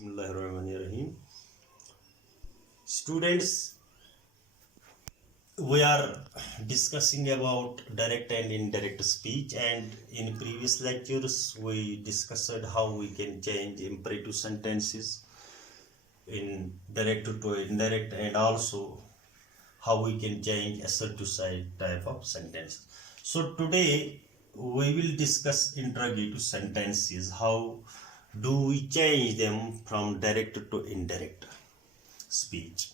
Bismillahirrahmanirrahim. Students, we are discussing about direct and indirect speech, and in previous lectures we discussed how we can change imperative sentences in direct to indirect, and also how we can change assertive type of sentences. So today we will discuss interrogative sentences. How do we change them from direct to indirect speech?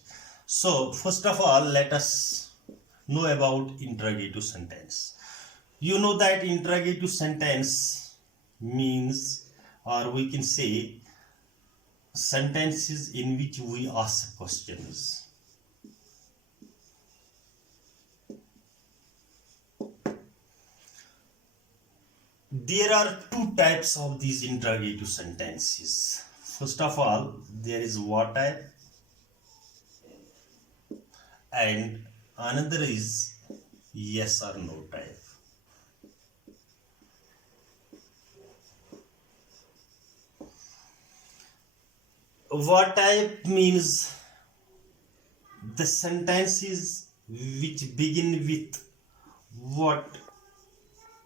So first of all, let us know about interrogative sentence. You know that interrogative sentence means, or we can say, sentences in which we ask questions. There are two types of these interrogative sentences. First of all, there is what type, and another is yes or no type. What type means the sentences which begin with what,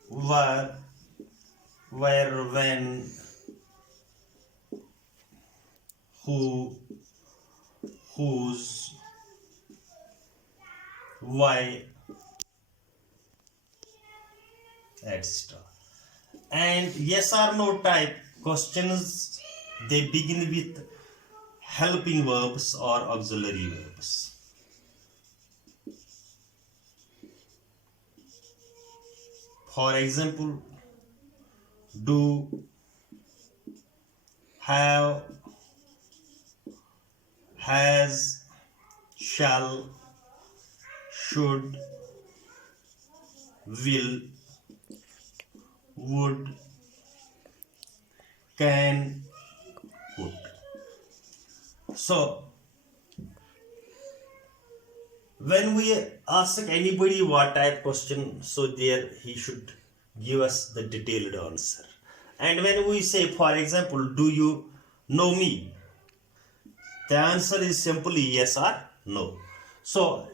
where, when, who, whose, why, etc. And yes or no type questions, they begin with helping verbs or auxiliary verbs. For example, do, have, has, shall, should, will, would, can, could. So when we ask anybody what type question, so there he should give us the detailed answer. And when we say, for example, do you know me, the answer is simply yes or no. So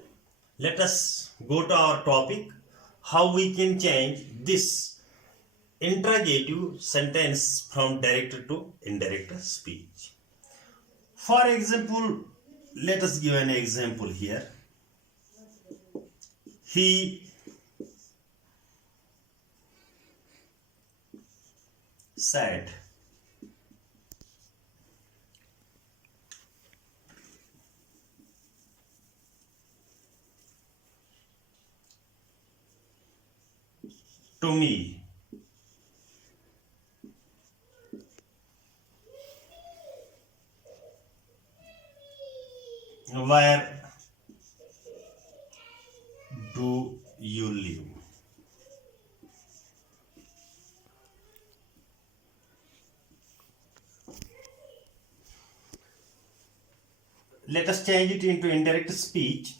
let us go to our topic, how we can change this interrogative sentence from direct to indirect speech. For example, let us give an example here. He said, to me, where do you live? Let us change it into indirect speech.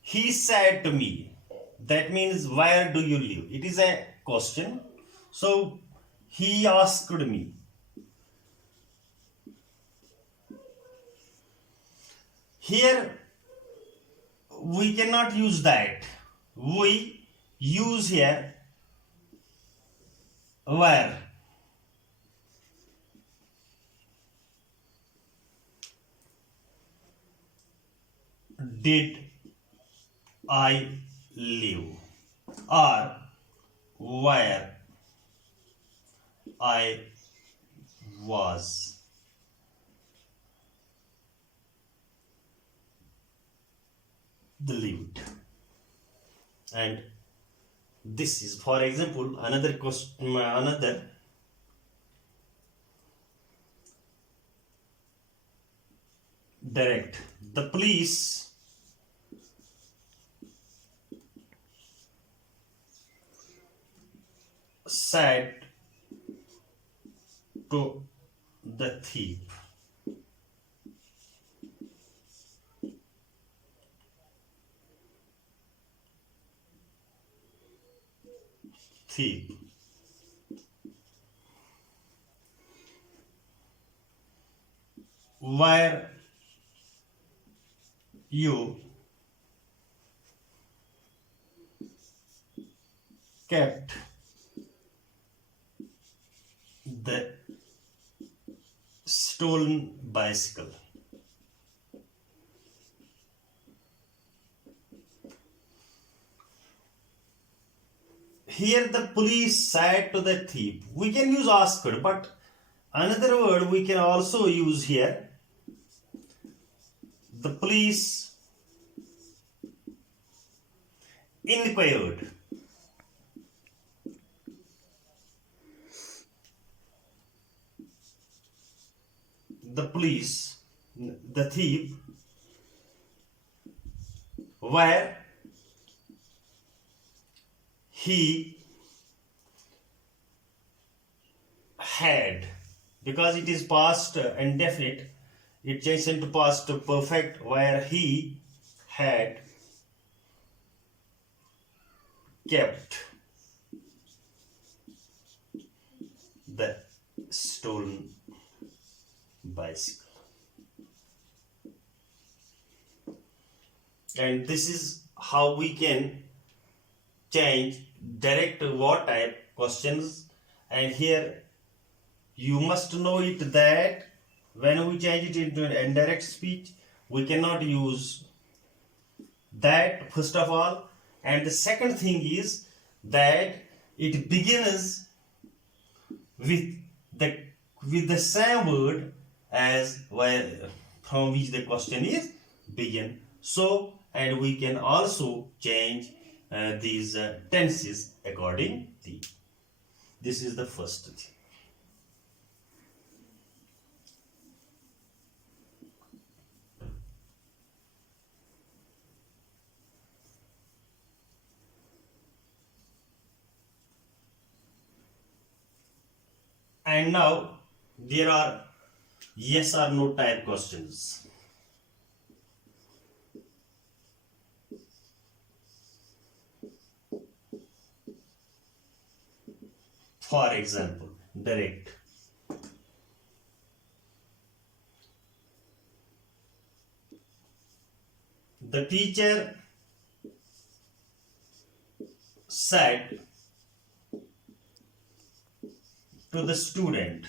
He said to me. That means, where do you live? It is a question. So he asked me. Here we cannot use that. We use here where. Did I live? Or where I was. Lived. And this is, for example, another question, another direct. The police said to the thief, thief, where you kept the stolen bicycle. Here the police said to the thief. We can use asked, but another word we can also use here. The police inquired. The police, the thief, where he had, because it is past indefinite, it changes into past perfect, where he had kept the stolen bicycle. And this is how we can change direct what type questions. And here you must know it that when we change it into an indirect speech, we cannot use that first of all. And the second thing is that it begins with the same word as where from which the question is begin. So, and we can also change these tenses accordingly. This is the first thing. And now there are yes or no type questions. For example, direct. The teacher said to the student,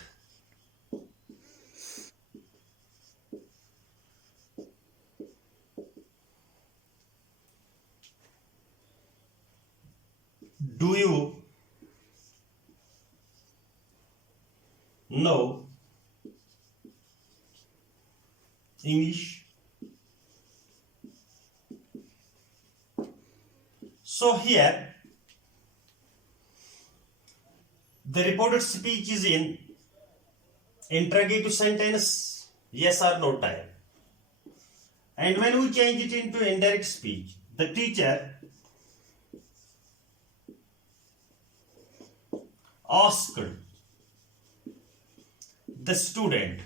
do you know English? So here the reported speech is in interrogative sentence, yes or no type. And when we change it into indirect speech, the teacher asked the student,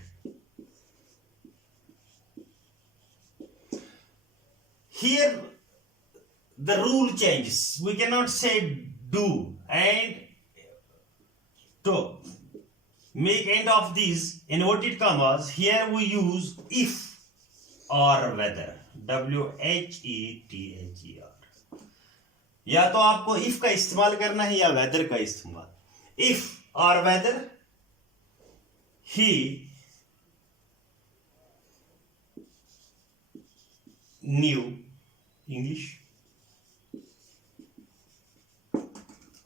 here the rule changes. We cannot say do, and to make end of these inverted commas, here we use if or whether. WHETHER. या तो आपको if का इस्तेमाल करना है या whether का इस्तेमाल. If or whether he knew English.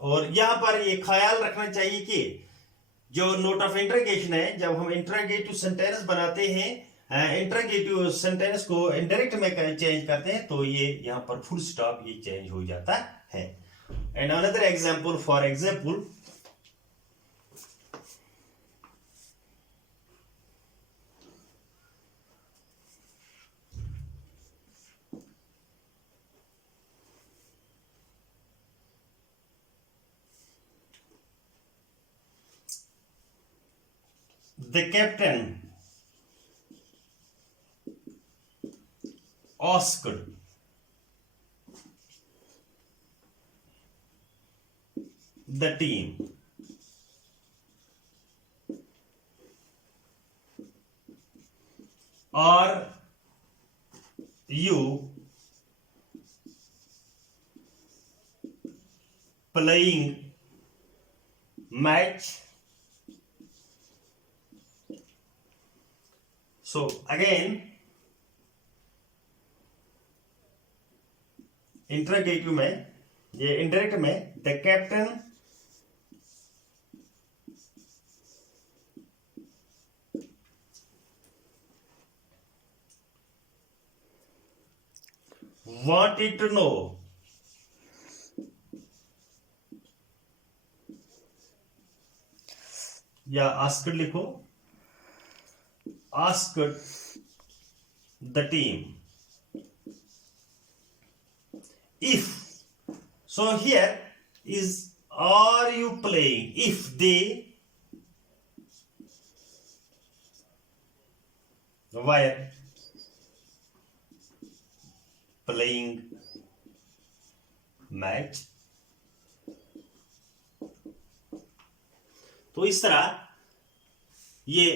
और यहां पर ये ख्याल रखना चाहिए कि जो नोट ऑफ इंटरोगेशन है, जब हम इंटरोगेटिव सेंटेंस बनाते हैं, इंटरोगेटिव सेंटेंस को इनडायरेक्ट में चेंज करते हैं, तो ये यहां पर फुल स्टॉप ये चेंज हो जाता है. And another example, for example, the captain asked the team, are you playing match? So again interrogative में, ये इंडायरेक्ट में, the captain wanted to know या आस्क्ड लिखो, asked the team if. So here is are you playing? If they were playing match. तो इस तरह ये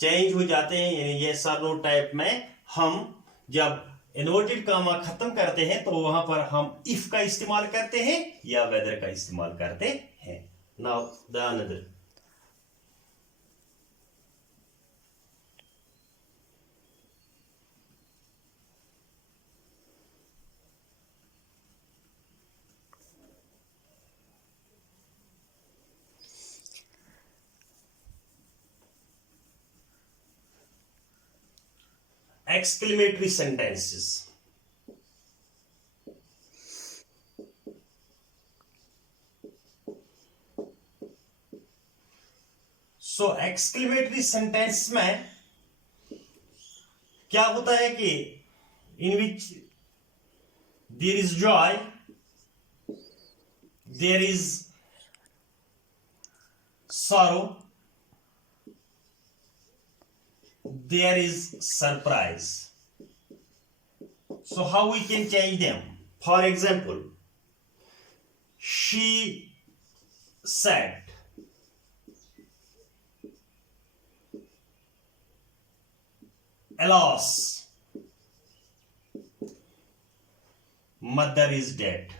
change हो जाते हैं, यानी ये सर्वो टाइप में हम जब इन्वर्टेड कामा खत्म करते हैं तो वहां पर हम इफ का इस्तेमाल करते हैं या वेदर का इस्तेमाल करते हैं. Now the another exclamatory sentences. So exclamatory sentence में क्या होता है कि in which there is joy, there is sorrow, there is surprise. So how we can change them? For example, she said, alas, mother is dead.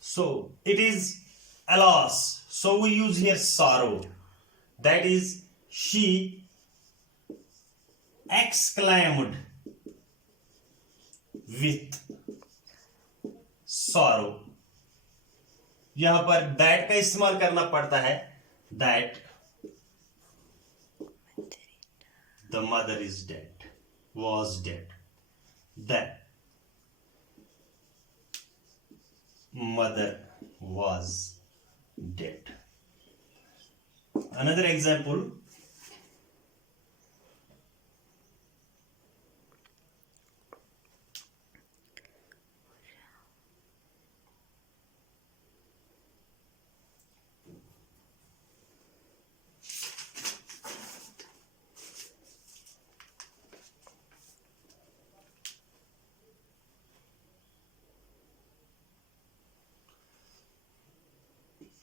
So it is alas. So we use here sorrow. That is, she exclaimed with sorrow. यहां पर that का इस्तेमाल करना पड़ता है. That the mother is dead, was dead. That mother was dead. Another example,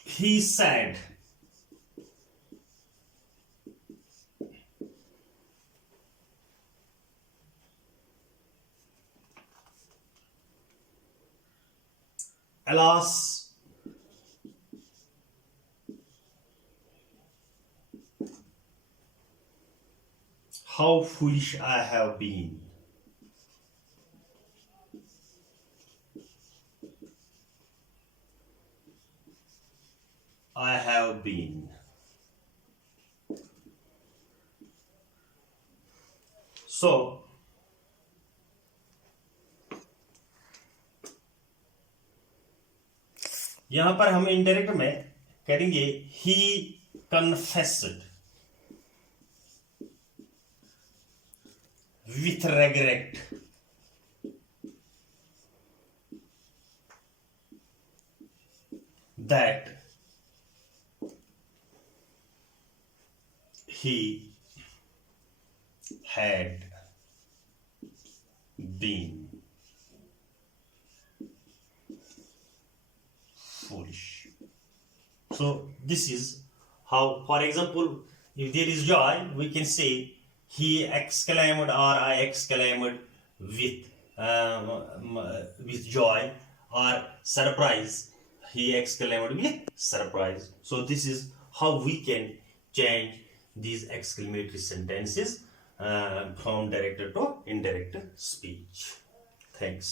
he said, alas, how foolish I have been. I have been. So यहां पर हम इनडायरेक्ट में करेंगे he confessed with regret that he had been. foolish. So this is how, for example, if there is joy, we can say he exclaimed or I exclaimed with joy, or surprise, he exclaimed with surprise. So this is how we can change these exclamatory sentences from direct to indirect speech. Thanks.